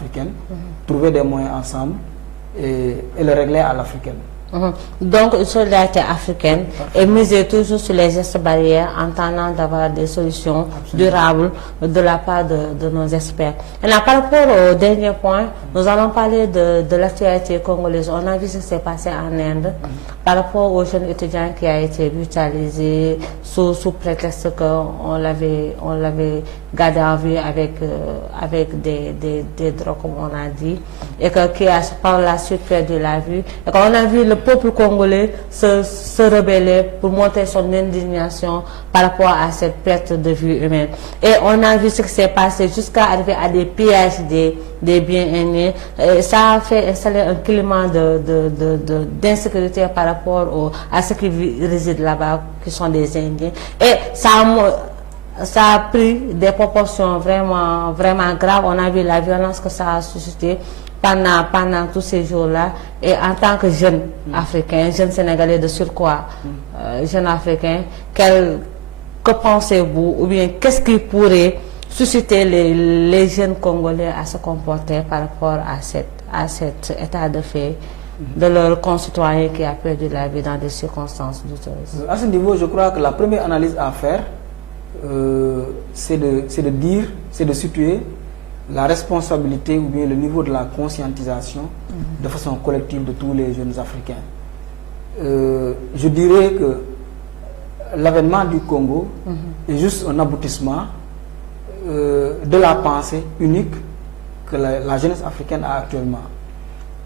africaine, trouver des moyens ensemble et le régler à l'africaine. Donc une solidarité africaine et miser toujours sur les gestes barrières en tentant d'avoir des solutions durables de la part de nos experts. Et là, par rapport au dernier point, nous allons parler de l'actualité congolaise. On a vu ce qui s'est passé en Inde par rapport aux jeunes étudiants qui a été brutalisé sous prétexte qu'on l'avait gardé en vue avec des drogues, comme on a dit, et qui a par la suite perdu la vue. Et qu'on a vu le peuple congolais se rebeller pour montrer son indignation par rapport à cette perte de vue humaine. Et on a vu ce qui s'est passé jusqu'à arriver à des pillages des biens aînés. Ça a fait installer un climat d'insécurité par rapport à ceux qui résident là-bas, qui sont des Indiens. Et ça a pris des proportions vraiment graves. On a vu la violence que ça a suscité pendant tous ces jours-là. Et en tant que jeune africain, jeune sénégalais de surcroît, jeune africain, que pensez-vous, ou bien qu'est-ce qui pourrait susciter les jeunes Congolais à se comporter par rapport à cet état de fait de leur concitoyen qui a perdu la vie dans des circonstances douteuses? À ce niveau, je crois que la première analyse à faire, c'est de situer la responsabilité ou bien le niveau de la conscientisation de façon collective de tous les jeunes Africains. Je dirais que l'avènement du Congo est juste un aboutissement de la pensée unique que la jeunesse africaine a actuellement.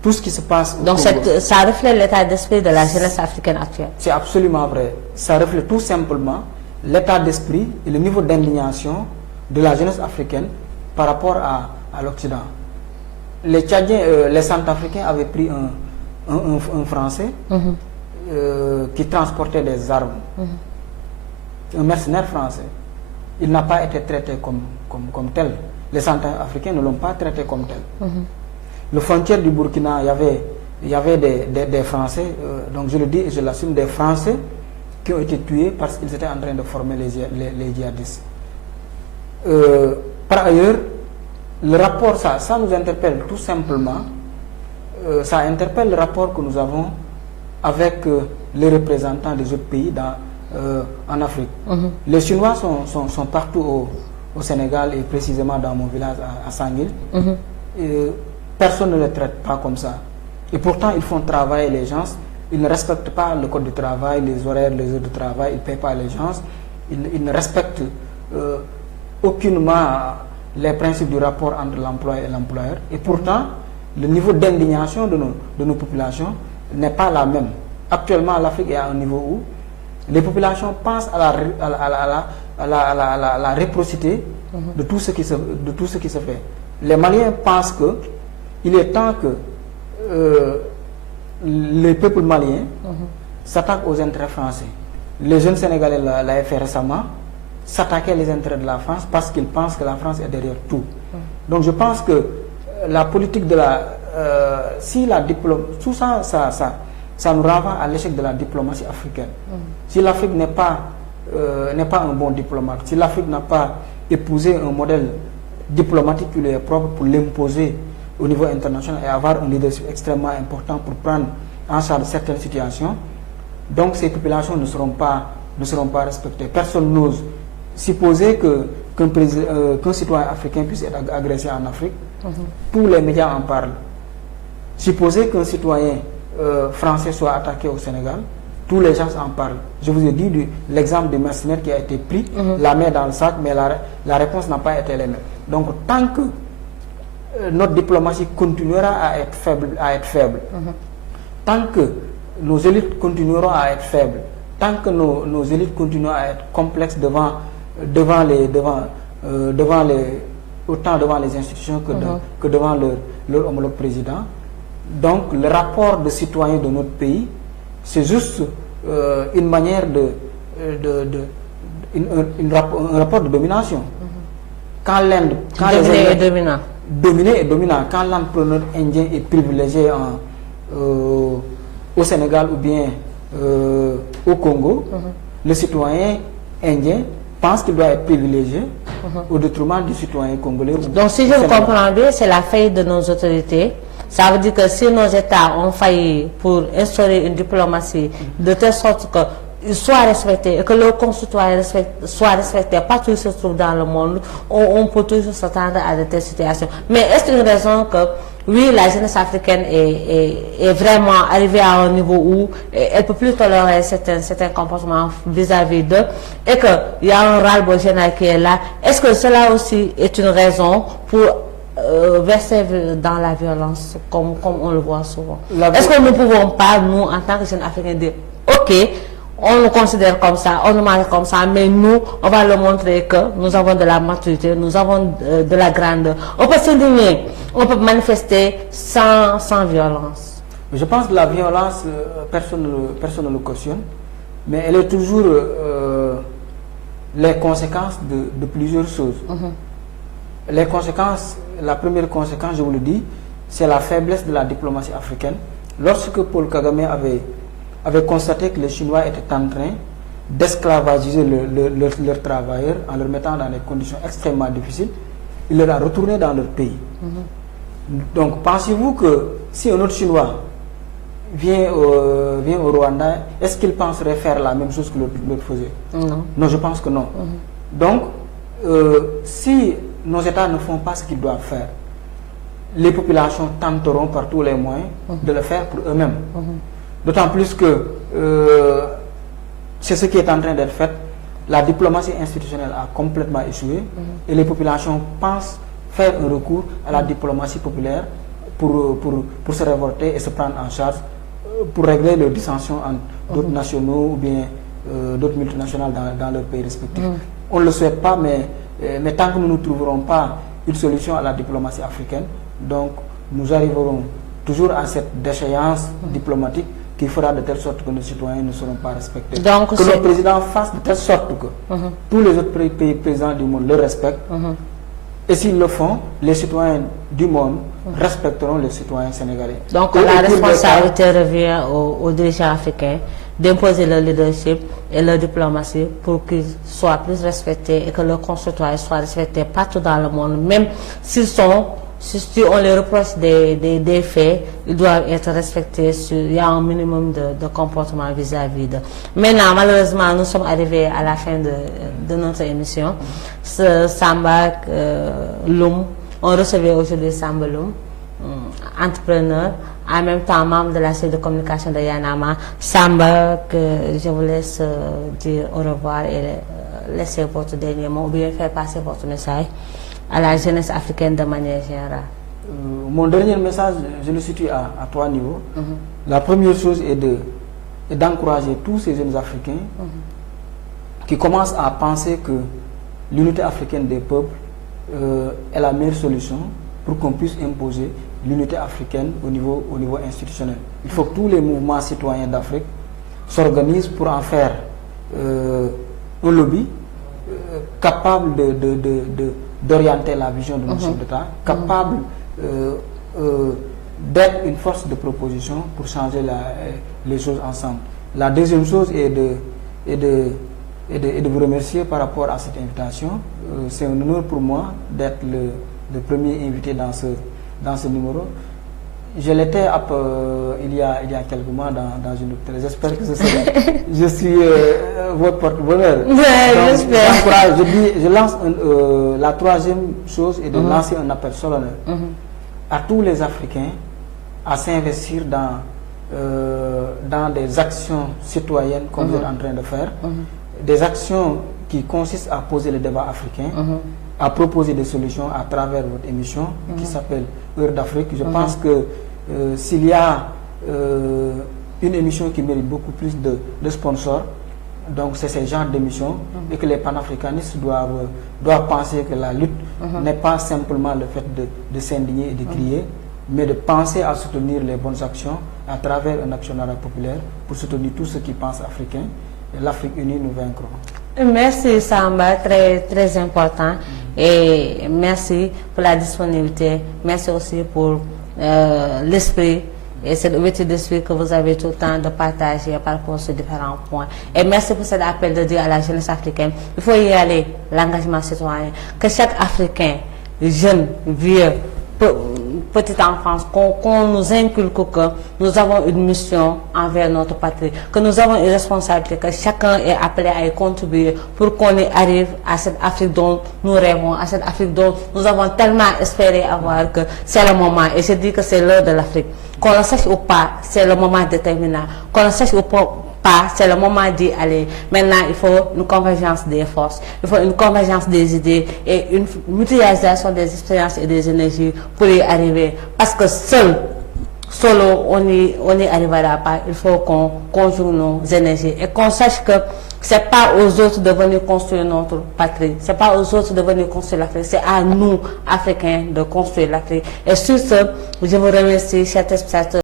Tout ce qui se passe au Donc Congo, ça reflète l'état d'esprit de la jeunesse africaine actuelle. c'est absolument vrai. Ça reflète tout simplement l'état d'esprit et le niveau d'indignation de la jeunesse africaine par rapport à l'Occident. Les Tchadiens, les Centrafricains avaient pris un Français qui transportait des armes. Un mercenaire français. Il n'a pas été traité comme tel. Les Centrafricains ne l'ont pas traité comme tel. Le frontière du Burkina, il y avait des Français, donc je le dis et je l'assume, des Français qui ont été tués parce qu'ils étaient en train de former les djihadistes. Par ailleurs, le rapport, ça nous interpelle tout simplement, ça interpelle le rapport que nous avons avec les représentants des autres pays en Afrique. Les Chinois sont partout au Sénégal et précisément dans mon village à Sanguil. Personne ne les traite pas comme ça. Et pourtant, ils font travailler les gens. Ils ne respectent pas le code du travail, les horaires, les heures de travail. Ils ne payent pas les gens. Ils ne respectent aucunement les principes du rapport entre l'employé et l'employeur. Et pourtant, le niveau d'indignation de nos populations n'est pas la même. Actuellement, l'Afrique est à un niveau où les populations pensent à la réciprocité de tout ce qui se fait. Les Maliens pensent qu'il est temps que les peuples maliens s'attaquent aux intérêts français. Les jeunes Sénégalais l'avaient fait récemment, s'attaquer les intérêts de la France parce qu'ils pensent que la France est derrière tout. Donc je pense que la politique de tout ça, ça nous renvoie à l'échec de la diplomatie africaine. Si l'Afrique n'est pas un bon diplomate, si l'Afrique n'a pas épousé un modèle diplomatique qui lui est propre pour l'imposer au niveau international et avoir un leadership extrêmement important pour prendre en charge certaines situations, donc ces populations ne seront pas respectées. Personne n'ose supposer qu'un citoyen africain puisse être agressé en Afrique. Tous les médias en parlent. Supposer qu'un citoyen français soit attaqué au Sénégal, tous les gens en parlent. Je vous ai dit l'exemple du mercenaire qui a été pris, la main dans le sac, mais la réponse n'a pas été la même. Donc tant que notre diplomatie continuera à être faible, tant que nos élites continueront à être faibles, tant que nos élites continueront à être complexes autant devant les institutions que devant leur homologue président. Donc le rapport de citoyens de notre pays, c'est juste une manière un rapport de domination. Quand l'Inde, dominé et dominant, quand l'entrepreneur indien est privilégié au Sénégal ou bien au Congo, le citoyen indien pense qu'il doit être privilégié au détriment du citoyen congolais. Donc si je comprends bien, c'est la faillite de nos autorités. Ça veut dire que si nos États ont failli pour instaurer une diplomatie de telle sorte qu'ils soient respectés et que leurs concitoyens soient respectés partout où ils se trouvent dans le monde, on peut toujours s'attendre à de telles situations. Mais est-ce une raison que, oui, la jeunesse africaine est vraiment arrivée à un niveau où elle ne peut plus tolérer certains comportements vis-à-vis d'eux et qu'il y a un ras-le-bol général qui est là? Est-ce que cela aussi est une raison pour verser dans la violence comme on le voit souvent? Est-ce que nous ne pouvons pas, nous, en tant que jeunes africains, dire ok, on nous considère comme ça, on nous mange comme ça, mais nous, on va leur montrer que nous avons de la maturité, nous avons de la grandeur. On peut s'indigner, on peut manifester sans violence. Je pense que la violence, personne ne le cautionne, mais elle est toujours les conséquences de plusieurs choses. Les conséquences, la première conséquence, je vous le dis, c'est la faiblesse de la diplomatie africaine. Lorsque Paul Kagame avait constaté que les Chinois étaient en train d'esclavagiser leurs travailleurs en leur mettant dans des conditions extrêmement difficiles, il les a retournés dans leur pays. Donc, pensez-vous que si un autre Chinois vient au Rwanda, est-ce qu'il penserait faire la même chose que l'autre faisait? Non. Non, je pense que non. Donc, si nos États ne font pas ce qu'ils doivent faire, les populations tenteront par tous les moyens de le faire pour eux-mêmes. D'autant plus que c'est ce qui est en train d'être fait. La diplomatie institutionnelle a complètement échoué et les populations pensent faire un recours à la diplomatie populaire pour se révolter et se prendre en charge pour régler leurs dissensions entre d'autres nationaux ou bien d'autres multinationales dans leurs pays respectifs. On ne le souhaite pas, mais tant que nous ne trouverons pas une solution à la diplomatie africaine, donc nous arriverons toujours à cette déchéance diplomatique qui fera de telle sorte que nos citoyens ne seront pas respectés. Donc, que le président fasse de telle sorte que tous les autres pays présents du monde le respectent. Et s'ils le font, les citoyens du monde respecteront les citoyens sénégalais. Donc la responsabilité revient aux dirigeants africains d'imposer leur leadership et leur diplomatie pour qu'ils soient plus respectés et que leurs concitoyens soient respectés partout dans le monde. Même si on les reproche des faits, ils doivent être respectés. Il y a un minimum de comportement vis-à-vis de. Maintenant, malheureusement, nous sommes arrivés à la fin de notre émission. Ce Samba Loum, on recevait aujourd'hui Samba Loum, entrepreneur, en même temps membre de la cellule de communication de Yanama. Samba, que je vous laisse dire au revoir et laisser votre dernier mot ou bien faire passer votre message à la jeunesse africaine de manière générale. Mon dernier message, je le situe à 3 niveaux. La première chose est d'encourager tous ces jeunes Africains qui commencent à penser que l'unité africaine des peuples est la meilleure solution pour qu'on puisse imposer l'unité africaine au niveau institutionnel. Il faut que tous les mouvements citoyens d'Afrique s'organisent pour en faire un lobby capable d'orienter la vision de nos chefs d'État, capable d'être une force de proposition pour changer les choses ensemble. La deuxième chose est de vous remercier par rapport à cette invitation. C'est un honneur pour moi d'être le premier invité dans ce numéro. Je l'étais il y a quelques mois dans une autre. J'espère que je suis votre porte-bonheur. J'espère. Je lance la troisième chose est de lancer un appel solennel à tous les Africains à s'investir dans des actions citoyennes comme vous êtes en train de faire, des actions qui consistent à poser le débat africain, à proposer des solutions à travers votre émission qui s'appelle Heure d'Afrique. Je pense que s'il y a une émission qui mérite beaucoup plus de sponsors, donc c'est ce genre d'émission et que les panafricanistes doivent penser que la lutte n'est pas simplement le fait de s'indigner et de crier, mais de penser à soutenir les bonnes actions à travers un actionnariat populaire pour soutenir tous ceux qui pensent africains. Et l'Afrique unie, nous vaincrons. Merci Samba, très, très important. Et merci pour la disponibilité. Merci aussi pour l'esprit et cette ouverture d'esprit que vous avez tout le temps de partager par rapport à ces différents points. Et merci pour cet appel de dire à la jeunesse africaine, il faut y aller, l'engagement citoyen, que chaque Africain, jeune, vieux, petite enfance, qu'on nous inculque que nous avons une mission envers notre patrie, que nous avons une responsabilité, que chacun est appelé à y contribuer pour qu'on y arrive à cette Afrique dont nous rêvons, à cette Afrique dont nous avons tellement espéré avoir, que c'est le moment. Et je dis que c'est l'heure de l'Afrique. Qu'on le sache ou pas, c'est le moment déterminant. Qu'on le sache ou pas, c'est le moment d'y aller. Maintenant, il faut une convergence des forces, il faut une convergence des idées et une mutualisation des expériences et des énergies pour y arriver. Parce que solo, on n'y arrivera pas. Il faut qu'on conjugue nos énergies et qu'on sache que c'est pas aux autres de venir construire notre patrie, c'est pas aux autres de venir construire l'Afrique, c'est à nous, Africains, de construire l'Afrique. Et sur ce, je vous remercie, chers spectateurs.